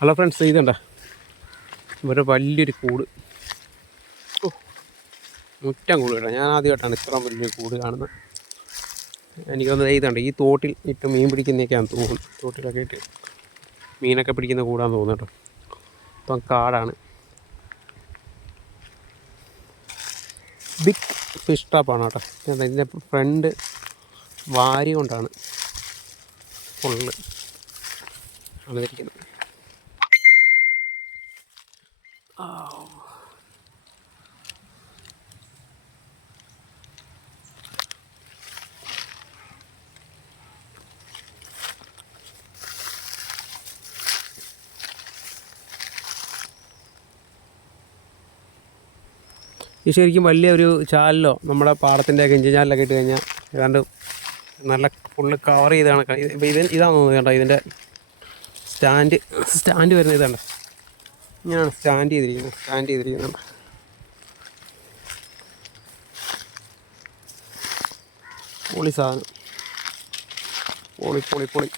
Hello friends, ഇതുണ്ട ഇവരുടെ വലിയൊരു കൂട്. മുറ്റം കൂട് കേട്ടോ. ഞാൻ ആദ്യമായിട്ടാണ് ഇത്ര വലിയൊരു കൂട് കാണുന്നത്. എനിക്കൊന്ന് ഇതുണ്ട്, ഈ തോട്ടിൽ ഇട്ട് മീൻ പിടിക്കുന്നതൊക്കെയാണെന്ന് തോന്നുന്നു. തോട്ടിലൊക്കെ ഇട്ട് മീനൊക്കെ പിടിക്കുന്ന കൂടാന്ന് തോന്നുന്നു കേട്ടോ. ഇപ്പം കാടാണ്. ബിഗ് ഫിഷ് ട്രാപ്പാണ് കേട്ടോ. ഇതിൻ്റെ ഫ്രണ്ട് വാരി കൊണ്ടാണ് ഫുള്ള് വന്നിരിക്കുന്നത്. ഈ ശരിക്കും വലിയൊരു ചാലിലോ നമ്മുടെ പാടത്തിൻ്റെയൊക്കെ ഇഞ്ചി ചാലിലൊക്കെ ഇട്ട് കഴിഞ്ഞാൽ ഏതാണ്ട് നല്ല ഫുള്ള് കവർ ചെയ്താണ്. ഇതാണെന്ന് തോന്നുന്നു കേട്ടോ. ഇതിൻ്റെ സ്റ്റാൻഡ് വരുന്നത് ഇതാണ്. ഇങ്ങനെയാണ് സ്റ്റാൻഡ് ചെയ്തിരിക്കുന്നത്. പൊളി സാധനം, പൊളി.